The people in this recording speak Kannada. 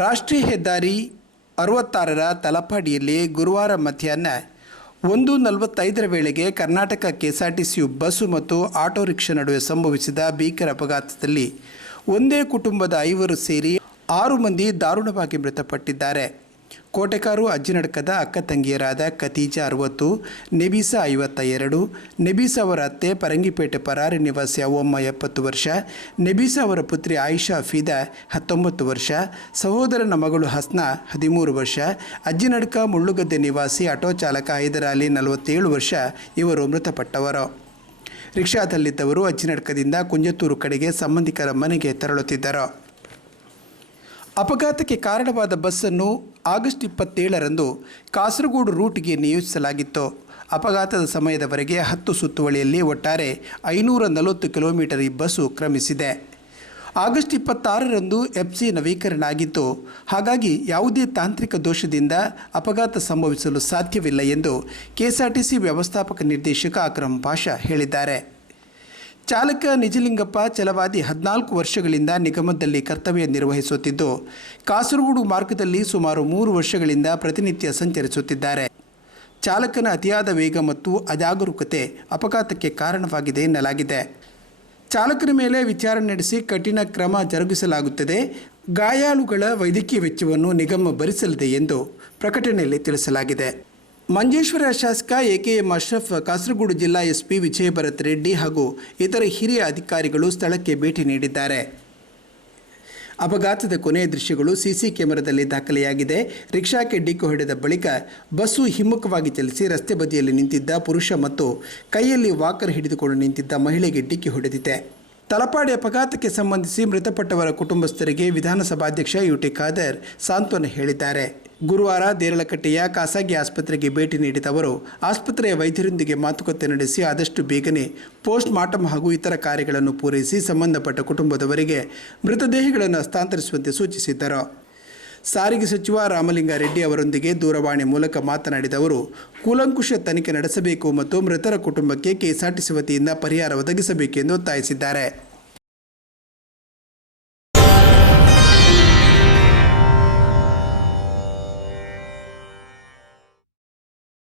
ರಾಷ್ಟ್ರೀಯ ಹೆದ್ದಾರಿ ಅರವತ್ತಾರರ ತಲಪಾಡಿಯಲ್ಲಿ ಗುರುವಾರ ಮಧ್ಯಾಹ್ನ ಒಂದು ನಲವತ್ತೈದರ ವೇಳೆಗೆ ಕರ್ನಾಟಕ ಕೆಎಸ್ಆರ್ಟಿಸಿಯು ಬಸ್ಸು ಮತ್ತು ಆಟೋ ರಿಕ್ಷಾ ನಡುವೆ ಸಂಭವಿಸಿದ ಭೀಕರ ಅಪಘಾತದಲ್ಲಿ ಒಂದೇ ಕುಟುಂಬದ ಐವರು ಸೇರಿ ಆರು ಮಂದಿ ದಾರುಣವಾಗಿ ಮೃತಪಟ್ಟಿದ್ದಾರೆ. ಕೋಟೆಕಾರು ಅಜ್ಜಿನಡ್ಕದ ಅಕ್ಕ ತಂಗಿಯರಾದ ಖತೀಜಾ ಅರವತ್ತು, ನೆಬೀಸಾ ಐವತ್ತ ಎರಡು ನೆಬೀಸಾ ಅವರ ಅತ್ತೆ ಪರಂಗಿಪೇಟೆ ಪರಾರಿ ನಿವಾಸಿ ಅವ್ವಮ್ಮ ಎಪ್ಪತ್ತು ವರ್ಷ, ನೆಬೀಸಾ ಅವರ ಪುತ್ರಿ ಆಯಿಷಾ ಫಿದಾ ಹತ್ತೊಂಬತ್ತು ವರ್ಷ, ಸಹೋದರನ ಮಗಳು ಹಸ್ನಾ ಹದಿಮೂರು ವರ್ಷ ಅಜ್ಜಿನಡ್ಕ ಮುಳ್ಳುಗದ್ದೆ ನಿವಾಸಿ ಆಟೋ ಚಾಲಕ ಹೈದರಾಲಿ ನಲವತ್ತೇಳು ವರ್ಷ ಇವರು ಮೃತಪಟ್ಟವರು. ರಿಕ್ಷಾದಲ್ಲಿದ್ದವರು ಅಜ್ಜಿನಡ್ಕದಿಂದ ಕುಂಜತ್ತೂರು ಕಡೆಗೆ ಸಂಬಂಧಿಕರ ಮನೆಗೆ ತೆರಳುತ್ತಿದ್ದರು. ಅಪಘಾತಕ್ಕೆ ಕಾರಣವಾದ ಬಸ್ಸನ್ನು ಆಗಸ್ಟ್ ಇಪ್ಪತ್ತೇಳರಂದು ಕಾಸರಗೋಡು ರೂಟ್ಗೆ ನಿಯೋಜಿಸಲಾಗಿತ್ತು. ಅಪಘಾತದ ಸಮಯದವರೆಗೆ ಹತ್ತು ಸುತ್ತುವಳಿಯಲ್ಲಿ ಒಟ್ಟಾರೆ ಐನೂರ ನಲವತ್ತು ಕಿಲೋಮೀಟರ್ ಈ ಬಸ್ಸು ಕ್ರಮಿಸಿದೆ. ಆಗಸ್ಟ್ ಇಪ್ಪತ್ತಾರರಂದು ಎಫ್ಸಿ ನವೀಕರಣ ಆಗಿತ್ತು ಹಾಗಾಗಿ ಯಾವುದೇ ತಾಂತ್ರಿಕ ದೋಷದಿಂದ ಅಪಘಾತ ಸಂಭವಿಸಲು ಸಾಧ್ಯವಿಲ್ಲ ಎಂದು ಕೆಎಸ್ಆರ್ಟಿಸಿ ವ್ಯವಸ್ಥಾಪಕ ನಿರ್ದೇಶಕ ಅಕ್ರಮ್ ಪಾಷಾ ಹೇಳಿದ್ದಾರೆ. ಚಾಲಕ ನಿಜಲಿಂಗಪ್ಪ ಚಲವಾದಿ ಹದಿನಾಲ್ಕು ವರ್ಷಗಳಿಂದ ನಿಗಮದಲ್ಲಿ ಕರ್ತವ್ಯ ನಿರ್ವಹಿಸುತ್ತಿದ್ದು, ಕಾಸರಗೋಡು ಮಾರ್ಗದಲ್ಲಿ ಸುಮಾರು ಮೂರು ವರ್ಷಗಳಿಂದ ಪ್ರತಿನಿತ್ಯ ಸಂಚರಿಸುತ್ತಿದ್ದಾರೆ. ಚಾಲಕನ ಅತಿಯಾದ ವೇಗ ಮತ್ತು ಅಜಾಗರೂಕತೆ ಅಪಘಾತಕ್ಕೆ ಕಾರಣವಾಗಿದೆ ಎನ್ನಲಾಗಿದೆ. ಚಾಲಕನ ಮೇಲೆ ವಿಚಾರಣೆ ನಡೆಸಿ ಕಠಿಣ ಕ್ರಮ ಜರುಗಿಸಲಾಗುತ್ತದೆ. ಗಾಯಾಳುಗಳ ವೈದ್ಯಕೀಯ ವೆಚ್ಚವನ್ನು ನಿಗಮ ಭರಿಸಲಿದೆ ಎಂದು ಪ್ರಕಟಣೆಯಲ್ಲಿ ತಿಳಿಸಲಾಗಿದೆ. ಮಂಜೇಶ್ವರ ಶಾಸಕ ಎಕೆಎಂ ಅಶ್ರಫ್, ಕಾಸರಗೋಡು ಜಿಲ್ಲಾ ಎಸ್ಪಿ ವಿಜಯ ಭರತ್ ರೆಡ್ಡಿ ಹಾಗೂ ಇತರ ಹಿರಿಯ ಅಧಿಕಾರಿಗಳು ಸ್ಥಳಕ್ಕೆ ಭೇಟಿ ನೀಡಿದ್ದಾರೆ. ಅಪಘಾತದ ಕೊನೆಯ ದೃಶ್ಯಗಳು ಸಿಸಿ ಕ್ಯಾಮೆರಾದಲ್ಲಿ ದಾಖಲೆಯಾಗಿದೆ. ರಿಕ್ಷಾಕ್ಕೆ ಡಿಕ್ಕು ಹೊಡೆದ ಬಳಿಕ ಬಸ್ಸು ಹಿಮ್ಮುಖವಾಗಿ ಚಲಿಸಿ ರಸ್ತೆ ಬದಿಯಲ್ಲಿ ನಿಂತಿದ್ದ ಪುರುಷ ಮತ್ತು ಕೈಯಲ್ಲಿ ವಾಕರ್ ಹಿಡಿದುಕೊಂಡು ನಿಂತಿದ್ದ ಮಹಿಳೆಗೆ ಡಿಕ್ಕಿ ಹೊಡೆದಿದೆ. ತಲಪಾಡಿ ಅಪಘಾತಕ್ಕೆ ಸಂಬಂಧಿಸಿ ಮೃತಪಟ್ಟವರ ಕುಟುಂಬಸ್ಥರಿಗೆ ವಿಧಾನಸಭಾಧ್ಯಕ್ಷ ಯುಟಿ ಖಾದರ್ ಸಾಂತ್ವನ ಹೇಳಿದ್ದಾರೆ. ಗುರುವಾರ ದೇರಳಕಟ್ಟೆಯ ಖಾಸಗಿ ಆಸ್ಪತ್ರೆಗೆ ಭೇಟಿ ನೀಡಿದ ಅವರು, ಆಸ್ಪತ್ರೆಯ ವೈದ್ಯರೊಂದಿಗೆ ಮಾತುಕತೆ ನಡೆಸಿ ಆದಷ್ಟು ಬೇಗನೆ ಪೋಸ್ಟ್ ಮಾರ್ಟಮ್ ಹಾಗೂ ಇತರ ಕಾರ್ಯಗಳನ್ನು ಪೂರೈಸಿ ಸಂಬಂಧಪಟ್ಟ ಕುಟುಂಬದವರಿಗೆ ಮೃತದೇಹಗಳನ್ನು ಹಸ್ತಾಂತರಿಸುವಂತೆ ಸೂಚಿಸಿದ್ದರು. ಸಾರಿಗೆ ಸಚಿವ ರಾಮಲಿಂಗಾರೆಡ್ಡಿ ಅವರೊಂದಿಗೆ ದೂರವಾಣಿ ಮೂಲಕ ಮಾತನಾಡಿದ ಅವರು, ಕೂಲಂಕುಷ ತನಿಖೆ ನಡೆಸಬೇಕು ಮತ್ತು ಮೃತರ ಕುಟುಂಬಕ್ಕೆ ಕೆಎಸ್ಆರ್ಟಿಸಿ ವತಿಯಿಂದ ಪರಿಹಾರ ಒದಗಿಸಬೇಕೆಂದು ಒತ್ತಾಯಿಸಿದ್ದಾರೆ.